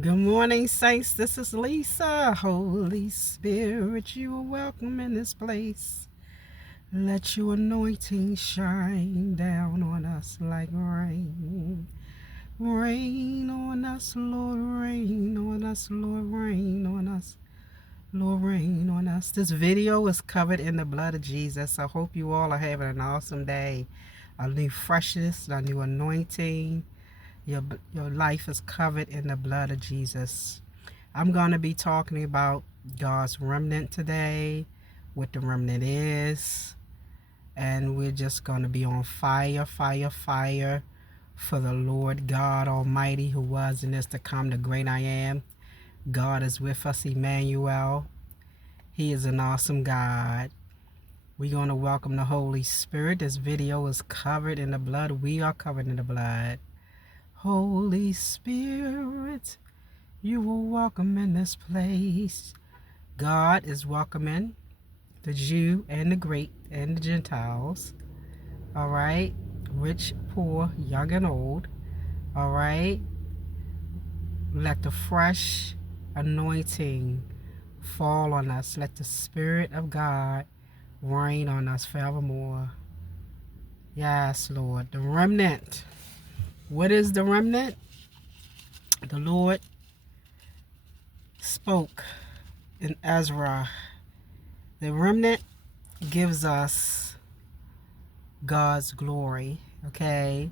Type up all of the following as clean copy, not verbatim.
Good morning, saints. This is Lisa. Holy Spirit, you are welcome in this place. Let your anointing shine down on us like rain. Rain on us, Lord, rain on us, Lord, rain on us. Lord, rain on us. This video is covered in the blood of Jesus. I hope you all are having an awesome day. A new freshness, a new anointing. Your life is covered in the blood of Jesus. I'm going to be talking about God's remnant today, what the remnant is, and we're just going to be on fire, fire, fire for the Lord God Almighty who was and is to come, the great I am. God is with us, Emmanuel. He is an awesome God. We're going to welcome the Holy Spirit. This video is covered in the blood. We are covered in the blood. Holy Spirit, you are welcome in this place. God is welcoming the Jew and the Greek and the Gentiles. All right. Rich, poor, young and old. All right. Let the fresh anointing fall on us. Let the Spirit of God reign on us forevermore. Yes, Lord. The remnant. What is the remnant? The Lord spoke in Ezra. The remnant gives us God's glory, okay?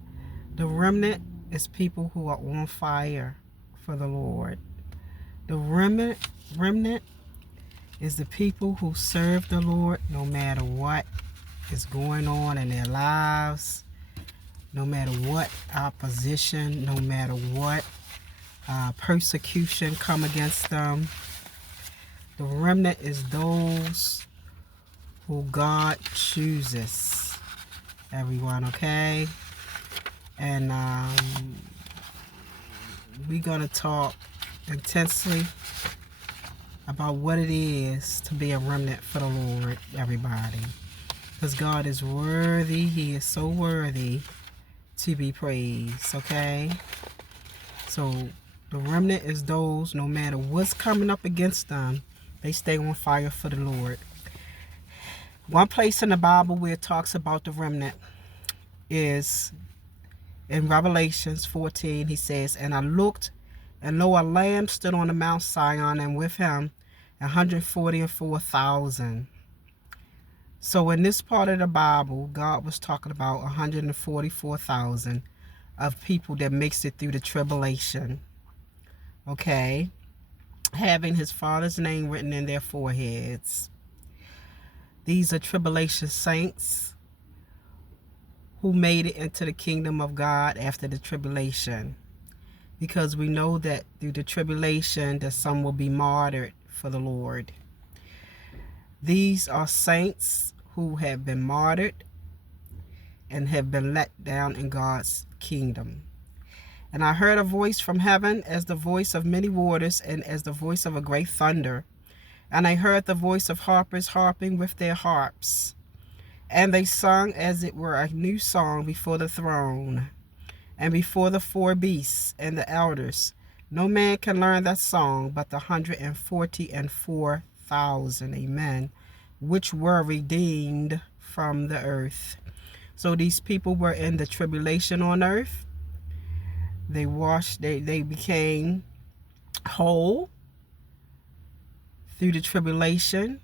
The remnant is people who are on fire for the Lord. The remnant is the people who serve the Lord no matter what is going on in their lives, no matter what opposition, no matter what persecution come against them. The remnant is those who God chooses, everyone, okay? And we're going to talk intensely about what it is to be a remnant for the Lord, everybody. Because God is worthy. He is so worthy to be praised, okay? So the remnant is those, no matter what's coming up against them, they stay on fire for the Lord. One place in the Bible where it talks about the remnant is in Revelations 14. He says, "And I looked, and lo, a lamb stood on the Mount Zion, and with him 144,000. So in this part of the Bible, God was talking about 144,000 of people that makes it through the tribulation. Okay? Having his Father's name written in their foreheads. These are tribulation saints who made it into the kingdom of God after the tribulation. Because we know that through the tribulation that some will be martyred for the Lord. These are saints who have been martyred and have been let down in God's kingdom. And I heard a voice from heaven as the voice of many waters and as the voice of a great thunder. And I heard the voice of harpers harping with their harps. And they sung as it were a new song before the throne and before the four beasts and the elders. No man can learn that song but the 144,000, amen, which were redeemed from the earth. So these people were in the tribulation on earth. They became whole through the tribulation.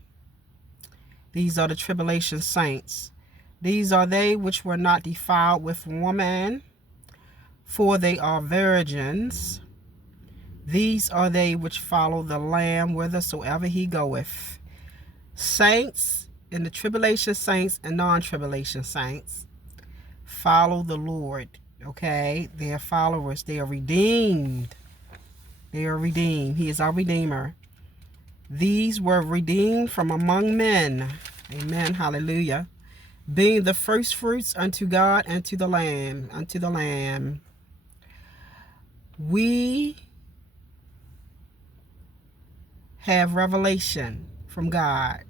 These are the tribulation saints. These are they which were not defiled with woman, for they are virgins. These are they which follow the Lamb whithersoever he goeth. Saints, in the tribulation saints and non-tribulation saints, follow the Lord, okay? They are followers. They are redeemed. They are redeemed. He is our Redeemer. These were redeemed from among men. Amen. Hallelujah. Being the first fruits unto God and to the Lamb. Unto the Lamb. We have revelation from God.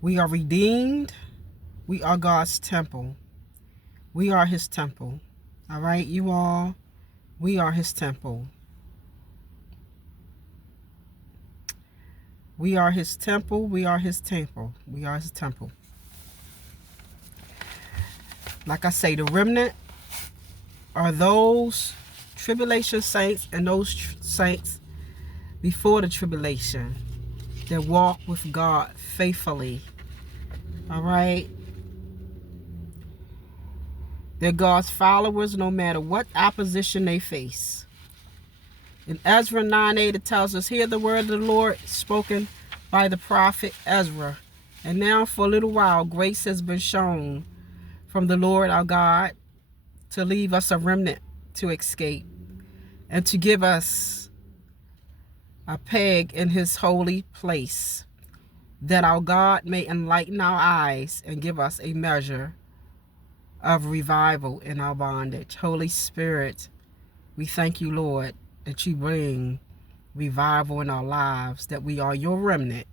We are redeemed. We are God's temple. We are his temple. All right, you all. We are his temple. We are his temple. We are his temple. We are his temple. Like I say, the remnant are those tribulation saints and those saints before the tribulation that walk with God faithfully. All right? They're God's followers no matter what opposition they face. In Ezra 9:8 it tells us, hear the word of the Lord spoken by the prophet Ezra. And now for a little while grace has been shown from the Lord our God to leave us a remnant to escape and to give us a peg in his holy place, that our God may enlighten our eyes and give us a measure of revival in our bondage. Holy Spirit, we thank you, Lord, that you bring revival in our lives, that we are your remnant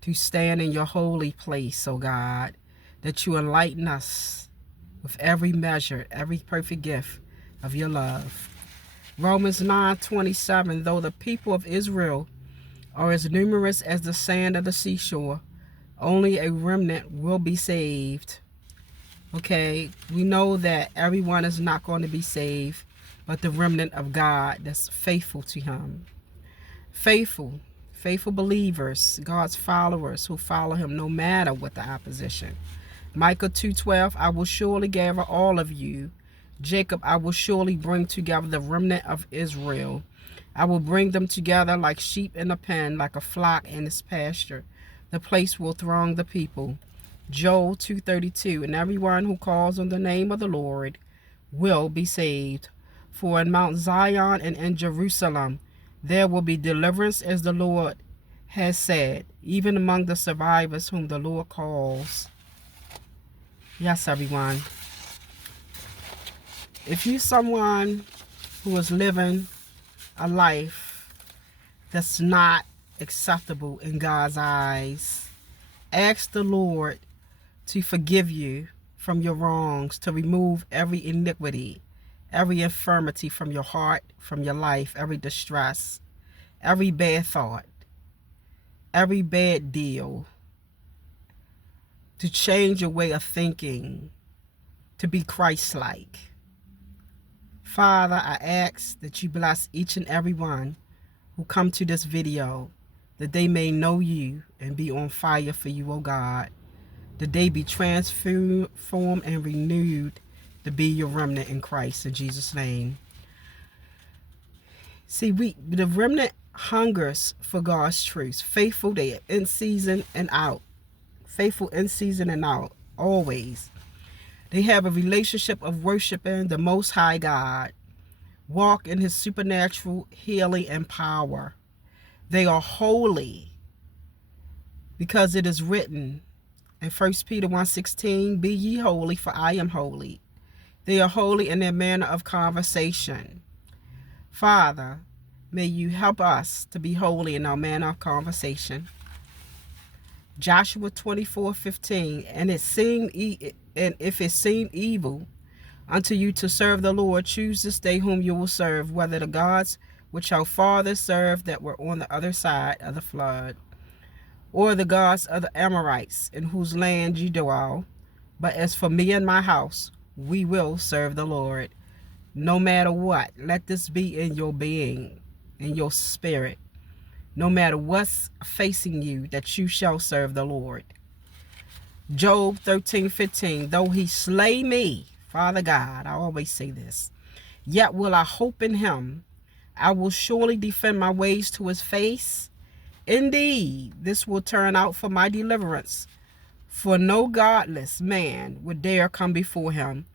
to stand in your holy place, oh God, that you enlighten us with every measure, every perfect gift of your love. Romans 9:27, though the people of Israel are as numerous as the sand of the seashore, only a remnant will be saved. Okay, we know that everyone is not going to be saved, but the remnant of God that's faithful to him. Faithful believers, God's followers who follow him no matter what the opposition. Micah 2:12, I will surely gather all of you. Jacob, I will surely bring together the remnant of Israel. I will bring them together like sheep in a pen, like a flock in its pasture. The place will throng the people. Joel 2:32, and everyone who calls on the name of the Lord will be saved. For in Mount Zion and in Jerusalem there will be deliverance, as the Lord has said, even among the survivors whom the Lord calls. Yes, everyone. If you're someone who is living a life that's not acceptable in God's eyes, ask the Lord to forgive you from your wrongs, to remove every iniquity, every infirmity from your heart, from your life, every distress, every bad thought, every bad deal, to change your way of thinking, to be Christ-like. Father, I ask that you bless each and every one who come to this video, that they may know you and be on fire for you, oh God, that they be transformed and renewed to be your remnant in Christ, in Jesus' name. See, the remnant hungers for God's truth, faithful there, in season and out. Faithful in season and out, always. They have a relationship of worshiping the Most High God, walk in his supernatural healing and power. They are holy because it is written in 1 Peter 1:16, be ye holy, for I am holy. They are holy in their manner of conversation. Father, may you help us to be holy in our manner of conversation. Joshua 24:15, and if it seem evil unto you to serve the Lord, choose this day whom you will serve, whether the gods which our fathers served that were on the other side of the flood, or the gods of the Amorites in whose land you dwell. But as for me and my house, we will serve the Lord. No matter what, let this be in your being, in your spirit. No matter what's facing you, that you shall serve the Lord. Job 13:15, though he slay me, Father God, I always say this, yet will I hope in him. I will surely defend my ways to his face. Indeed, this will turn out for my deliverance, for no godless man would dare come before him.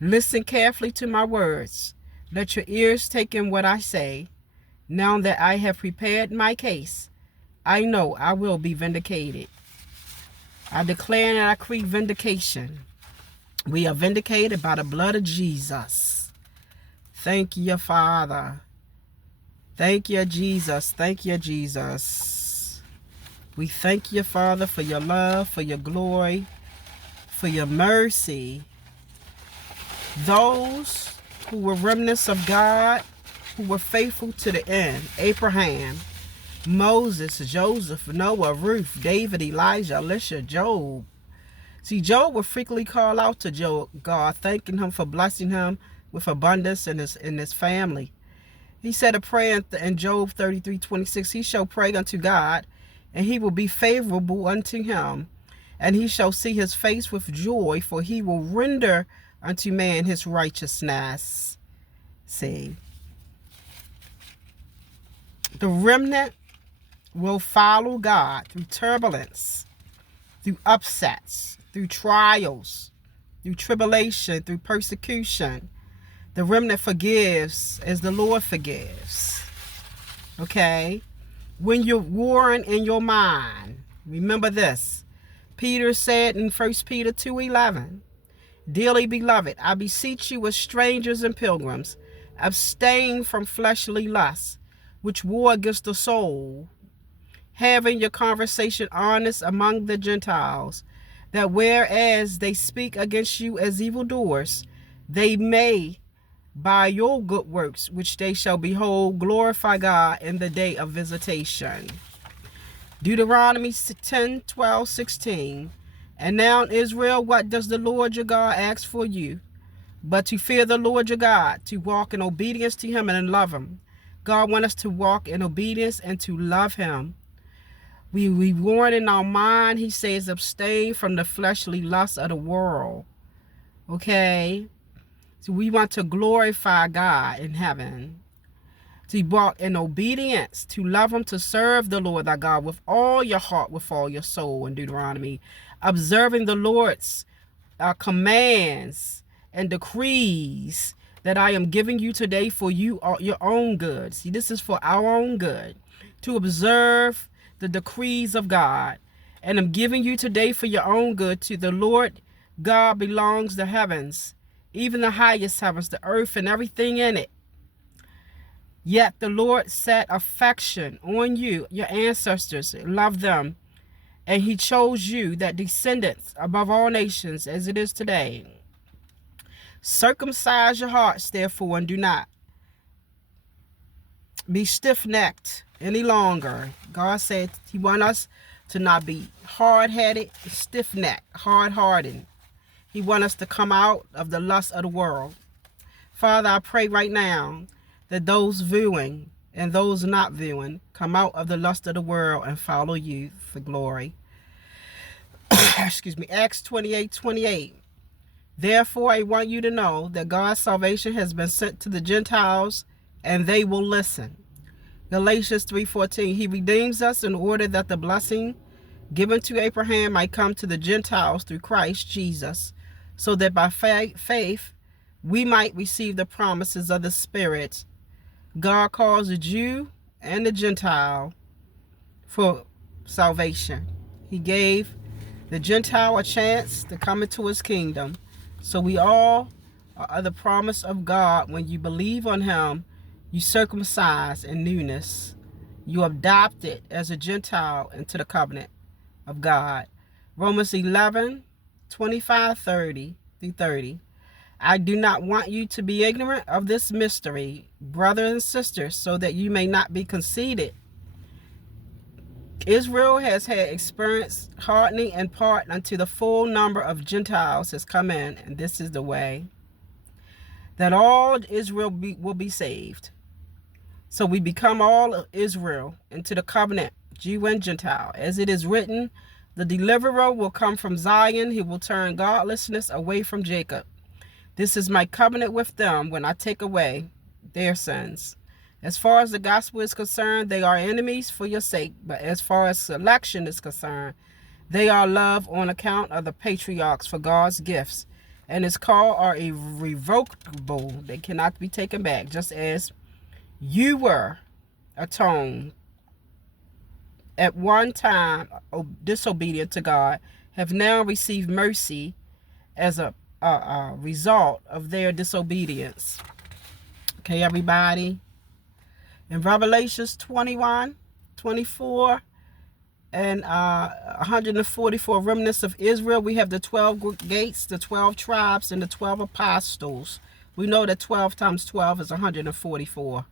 Listen carefully to my words. Let your ears take in what I say. Now that I have prepared my case, I know I will be vindicated. I declare and I decree vindication. We are vindicated by the blood of Jesus. Thank you, Father. Thank you, Jesus. Thank you, Jesus. We thank you, Father, for your love, for your glory, for your mercy. Those who were remnants of God, who were faithful to the end. Abraham, Moses, Joseph, Noah, Ruth, David, Elijah, Elisha, Job. See, Job would frequently call out to God, thanking him for blessing him with abundance in his family. He said a prayer in Job 33:26. He shall pray unto God, and he will be favorable unto him, and he shall see his face with joy, for he will render unto man his righteousness. See, the remnant will follow God through turbulence, through upsets, through trials, through tribulation, through persecution. The remnant forgives as the Lord forgives. Okay? When you're warring in your mind, remember this. Peter said in 1 Peter 2:11, Dearly beloved, I beseech you as strangers and pilgrims, abstain from fleshly lusts, which war against the soul, having your conversation honest among the Gentiles, that whereas they speak against you as evildoers, they may, by your good works, which they shall behold, glorify God in the day of visitation. Deuteronomy 10:12-16. And now, Israel, what does the Lord your God ask for you? But to fear the Lord your God, to walk in obedience to him and love him. God wants us to walk in obedience and to love him. We warn in our mind, he says, abstain from the fleshly lusts of the world. Okay? So we want to glorify God in heaven. To walk in obedience, to love him, to serve the Lord thy God with all your heart, with all your soul in Deuteronomy. Observing the Lord's commands and decrees that I am giving you today for you, your own good. See, this is for our own good. To observe the decrees of God. And I'm giving you today for your own good. To the Lord God belongs the heavens, even the highest heavens, the earth and everything in it. Yet the Lord set affection on you, your ancestors, loved them, and he chose you, that descendants above all nations, as it is today. Circumcise your hearts, therefore, and do not be stiff-necked any longer. God said he wants us to not be hard-headed, stiff-necked, hard-hardened. He wants us to come out of the lust of the world. Father, I pray right now that those viewing and those not viewing come out of the lust of the world and follow you for glory. Excuse me. Acts 28:28. Therefore, I want you to know that God's salvation has been sent to the Gentiles, and they will listen. Galatians 3:14. He redeems us in order that the blessing given to Abraham might come to the Gentiles through Christ Jesus, so that by faith we might receive the promises of the Spirit. God calls the Jew and the Gentile for salvation. He gave the Gentile a chance to come into his kingdom. So we all are the promise of God. When you believe on him, you circumcise in newness. You adopted as a Gentile into the covenant of God. Romans 11:25-30. I do not want you to be ignorant of this mystery, brothers and sisters, so that you may not be conceited. Israel has had experience hardening in part until the full number of Gentiles has come in, and this is the way that all Israel will be saved. So we become all of Israel into the covenant, Jew and Gentile. As it is written, the deliverer will come from Zion. He will turn godlessness away from Jacob. This is my covenant with them when I take away their sins. As far as the gospel is concerned, they are enemies for your sake. But as far as selection is concerned, they are loved on account of the patriarchs for God's gifts. And his call are irrevocable. They cannot be taken back. Just as you were atoned at one time disobedient to God, have now received mercy as a result of their disobedience. Okay, everybody. In Revelations 21:24 and 144 remnants of Israel, we have the 12 gates, the 12 tribes, and the 12 apostles. We know that 12 times 12 is 144.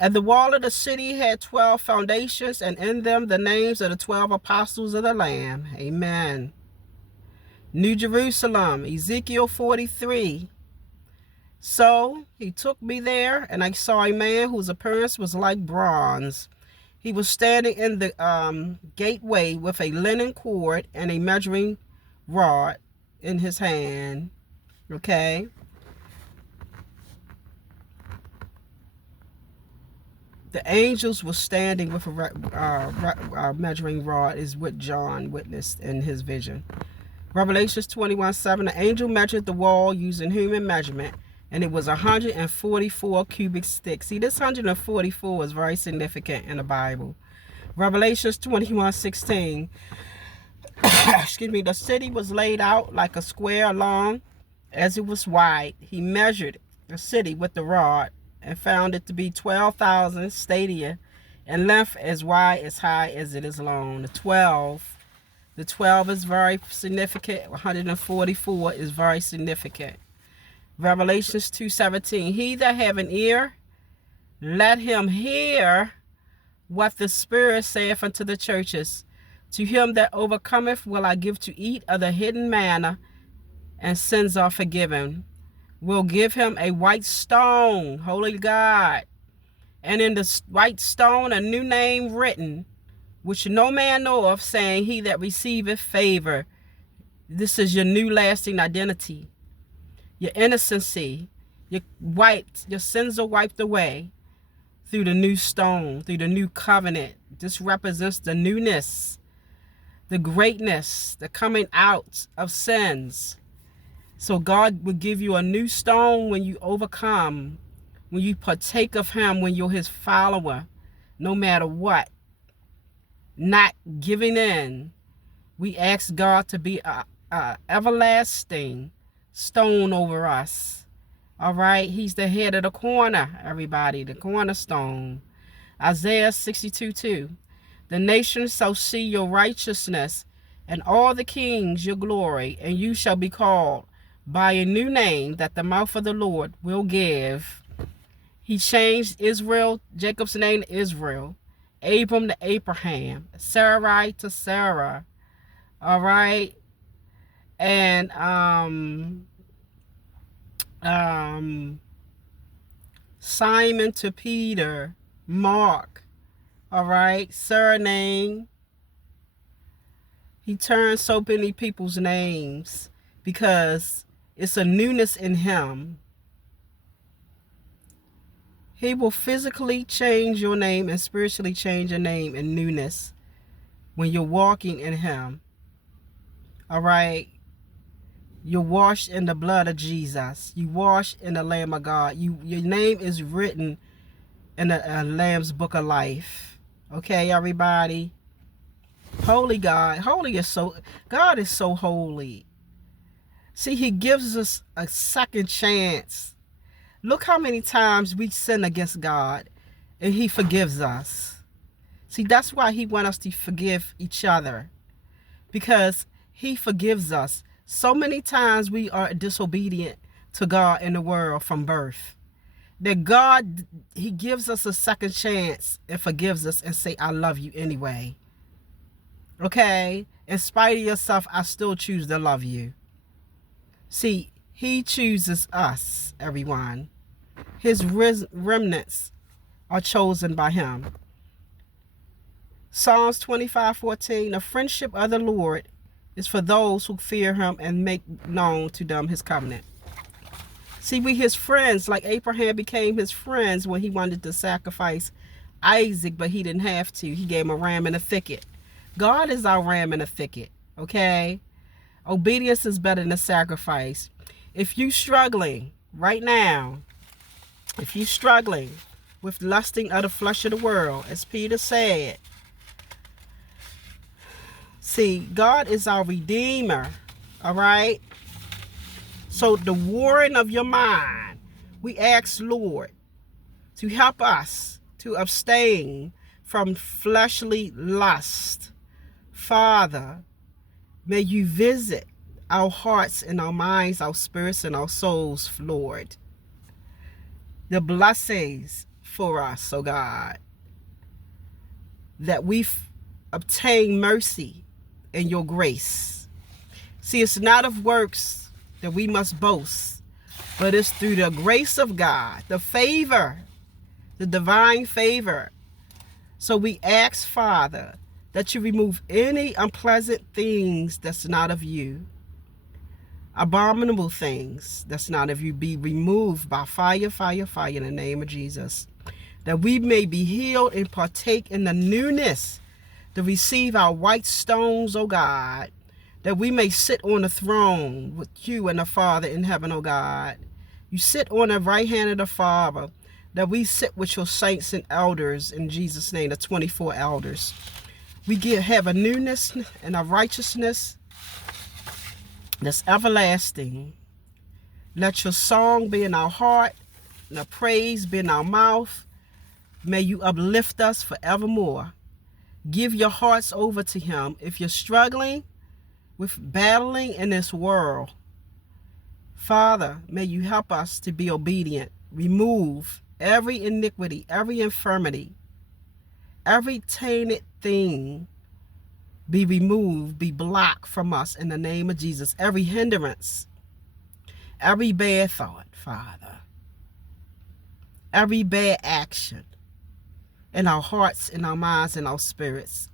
And the wall of the city had 12 foundations, and in them the names of the 12 apostles of the Lamb. Amen. New Jerusalem, Ezekiel 43. So he took me there, and I saw a man whose appearance was like bronze. He was standing in the gateway with a linen cord and a measuring rod in his hand. Okay. The angels were standing with a measuring rod, is what John witnessed in his vision. Revelations 21:7. The angel measured the wall using human measurement, and it was 144 cubic sticks. See, this 144 is very significant in the Bible. Revelations 21:16. Excuse me. The city was laid out like a square long as it was wide. He measured the city with the rod and found it to be 12,000 stadia in length, as wide as high as it is long. The 12 is very significant. 144 is very significant. Revelations 2:17. He that have an ear, let him hear what the Spirit saith unto the churches. To him that overcometh will I give to eat of the hidden manna, and sins are forgiven. Will give him a white stone, holy God, and in the white stone a new name written, which no man knoweth, saying, he that receiveth favor. This is your new lasting identity, your innocency. Your sins are wiped away through the new stone, through the new covenant. This represents the newness, the greatness, the coming out of sins. So God will give you a new stone when you overcome, when you partake of him, when you're his follower, no matter what. Not giving in. We ask God to be a everlasting stone over us. All right? He's the head of the corner, everybody, the cornerstone. Isaiah 62:2. The nations shall see your righteousness, and all the kings your glory, and you shall be called by a new name that the mouth of the Lord will give. He changed Israel, Jacob's name to Israel, Abram to Abraham, Sarai to Sarah. All right. And Simon to Peter, Mark. All right. Surname. He turned so many people's names because it's a newness in him. He will physically change your name and spiritually change your name in newness when you're walking in him. All right. You're washed in the blood of Jesus. You washed in the Lamb of God. Your name is written in the Lamb's book of life. Okay, everybody. Holy God. God is so holy. See, he gives us a second chance. Look how many times we sin against God and he forgives us. See, that's why he wants us to forgive each other, because he forgives us. So many times we are disobedient to God in the world from birth, that God, he gives us a second chance and forgives us and say, I love you anyway. Okay? In spite of yourself, I still choose to love you. See, he chooses us, everyone. His remnants are chosen by him. Psalms 25:14. The friendship of the Lord is for those who fear him and make known to them his covenant. See, we his friends, like Abraham became his friends when he wanted to sacrifice Isaac, but he didn't have to. He gave him a ram in a thicket. God is our ram in a thicket, okay? Obedience is better than sacrifice. If you're struggling right now, if you're struggling with lusting of the flesh of the world, as Peter said, see, God is our Redeemer, all right? So the warring of your mind, we ask Lord to help us to abstain from fleshly lust. Father, may you visit our hearts and our minds, our spirits and our souls, Lord. The blessings for us, oh God, that we've obtained mercy and your grace. See, it's not of works that we must boast, but it's through the grace of God, the favor, the divine favor. So we ask, Father, that you remove any unpleasant things that's not of you. Abominable things that's not of you be removed by fire, fire, fire in the name of Jesus. That we may be healed and partake in the newness to receive our white stones, O God. That we may sit on the throne with you and the Father in heaven, O God. You sit on the right hand of the Father. That we sit with your saints and elders in Jesus' name, the 24 elders. We have a newness and a righteousness that's everlasting. Let your song be in our heart and a praise be in our mouth. May you uplift us forevermore. Give your hearts over to him. If you're struggling with battling in this world, Father, may you help us to be obedient. Remove every iniquity, every infirmity, every tainted thing be removed, be blocked from us in the name of Jesus. Every hindrance, every bad thought, Father, every bad action in our hearts, in our minds, in our spirits.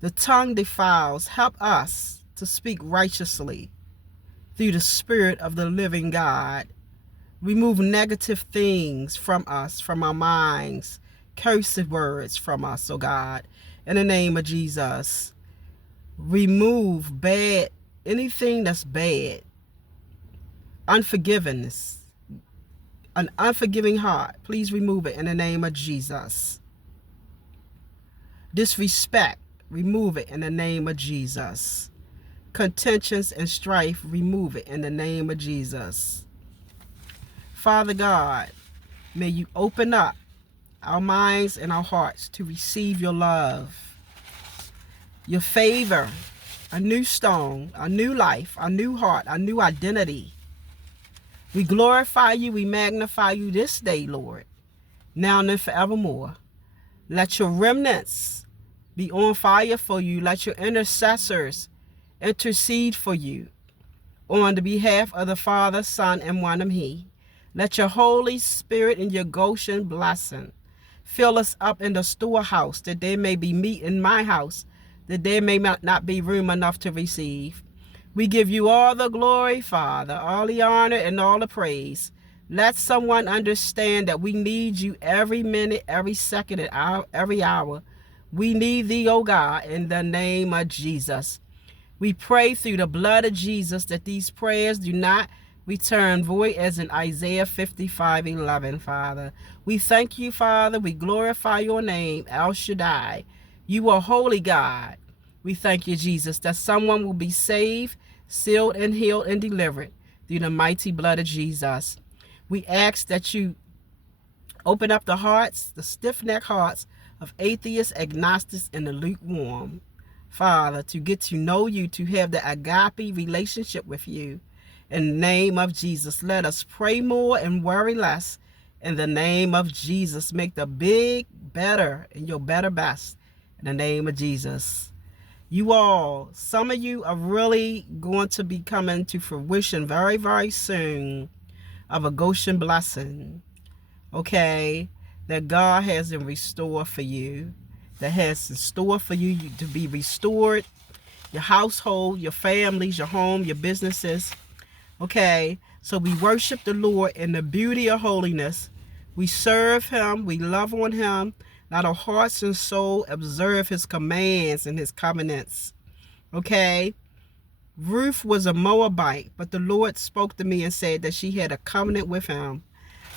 The tongue defiles. Help us to speak righteously through the Spirit of the living God. Remove negative things from us, from our minds, cursive words from us, oh God, in the name of Jesus. Remove bad, anything that's bad, unforgiveness, an unforgiving heart. Please remove it in the name of Jesus. Disrespect, remove it in the name of Jesus. Contentions and strife, remove it in the name of Jesus. Father God, may you open up our minds and our hearts to receive your love, your favor, a new stone, a new life, a new heart, a new identity. We glorify you, we magnify you this day, Lord, now and forevermore. Let your remnants be on fire for you. Let your intercessors intercede for you on the behalf of the Father, Son, and one of He. Let your Holy Spirit and your Goshen blessing fill us up in the storehouse, that there may be meat in my house, that there may not be room enough to receive. We give you all the glory, Father, all the honor and all the praise. Let someone understand that we need you every minute, every second, and every hour. We need thee, O God, in the name of Jesus. We pray through the blood of Jesus that these prayers do not return void, as in Isaiah 55:11, Father. We thank you, Father. We glorify your name, El Shaddai. You are holy God. We thank you, Jesus, that someone will be saved, sealed, and healed and delivered through the mighty blood of Jesus. We ask that you open up the hearts, the stiff-necked hearts of atheists, agnostics, and the lukewarm, Father, to get to know you, to have the agape relationship with you. In the name of Jesus, let us pray more and worry less. In the name of Jesus, make the big better and your better best. In the name of Jesus. You all, some of you are really going to be coming to fruition very, very soon of a Goshen blessing. Okay? That God has in restore for you. That has in store for you to be restored. Your household, your families, your home, your businesses. Okay? So we worship the Lord in the beauty of holiness. We serve him. We love on him. Let our hearts and soul observe his commands and his covenants. Okay? Ruth was a Moabite, but the Lord spoke to me and said that she had a covenant with him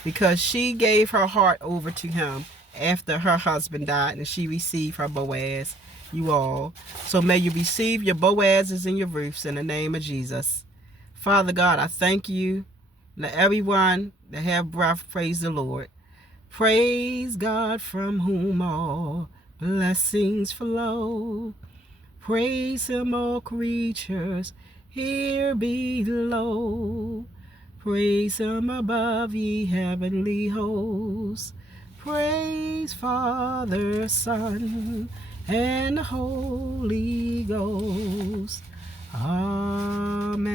because she gave her heart over to him after her husband died, and she received her Boaz, you all. So may you receive your Boazes and your Ruths in the name of Jesus. Father God, I thank you. Let everyone that have breath praise the Lord. Praise God from whom all blessings flow. Praise him, all creatures here below. Praise him above, ye heavenly hosts. Praise Father, Son, and the Holy Ghost. Amen.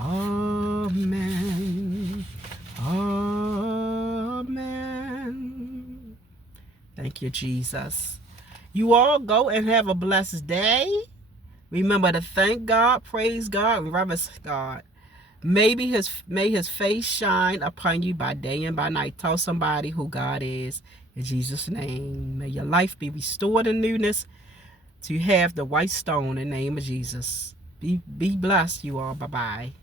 Amen. Amen. Thank you, Jesus. You all go and have a blessed day. Remember to thank God, praise God, and reverence God. May his face shine upon you by day and by night. Tell somebody who God is in Jesus' name. May your life be restored in newness to have the white stone in the name of Jesus. Be blessed, you all. Bye-bye.